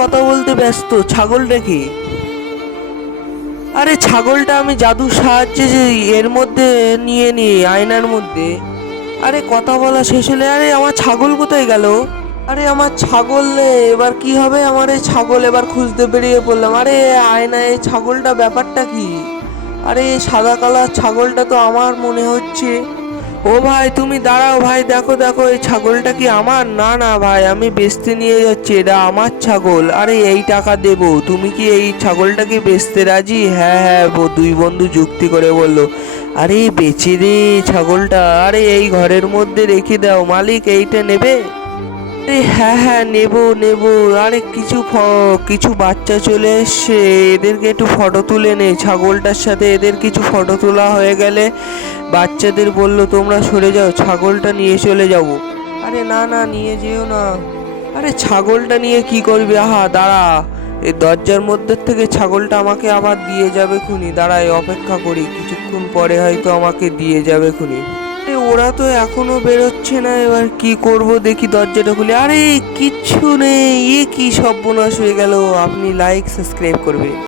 কথা বলতে ব্যস্ত, ছাগল রেখে। আরে ছাগলটা আমি জাদুর সাহায্যে যে এর মধ্যে নিয়ে নিই, আয়নার মধ্যে। আরে কথা বলা শেষ হলে, আরে আমার ছাগল কোথায় গেল? আরে আমার ছাগল নেই, এবার কি হবে? আমার এই ছাগল এবার খুঁজতে বেরিয়ে পড়লাম। আরে আয়নায় এই ছাগলটা, ব্যাপারটা কি? আরে সাদা কালার ছাগলটা তো আমার মনে হচ্ছে। ও ভাই তুমি দাঁড়াও ভাই, দেখো দেখো এই ছাগলটা কি আমার? না না ভাই, আমি বেচতে নিয়ে যাচ্ছি, এটা আমার ছাগল। আরে এই টাকা দেবো, তুমি কি এই ছাগলটাকে বেচতে রাজি? হ্যাঁ হ্যাঁ, দুই বন্ধু যুক্তি করে বলল। আরে বেচে দে ছাগলটা, আরে এই ঘরের মধ্যে রেখে দাও, মালিক এইটা নেবে? আরে হ্যাঁ হ্যাঁ, নেবো নেবো। আরে কিছু বাচ্চা চলে এসছে, এদেরকে একটু ফটো তুলে নে ছাগলটার সাথে। এদের কিছু ফটো তোলা হয়ে গেলে বাচ্চাদের বলল তোমরা সরে যাও, ছাগলটা নিয়ে চলে যাব। আরে না না, নিয়ে যেও না। আরে ছাগলটা নিয়ে কি করবি? আহা দাঁড়া, এই দরজার মধ্যে থেকে ছাগলটা আমাকে আবার দিয়ে যাবে খুনি। দাঁড়াই, অপেক্ষা করি, কিছুক্ষণ পরে হয়তো আমাকে দিয়ে যাবে খুনি। ওরা তো এখনো বেরোচ্ছে না, এবার কি করব দেখি, দরজাটা খুলে। আরে কিচ্ছু নেই, এ কি সর্বনাশ হয়ে গেল। আপনি লাইক সাবস্ক্রাইব করবে।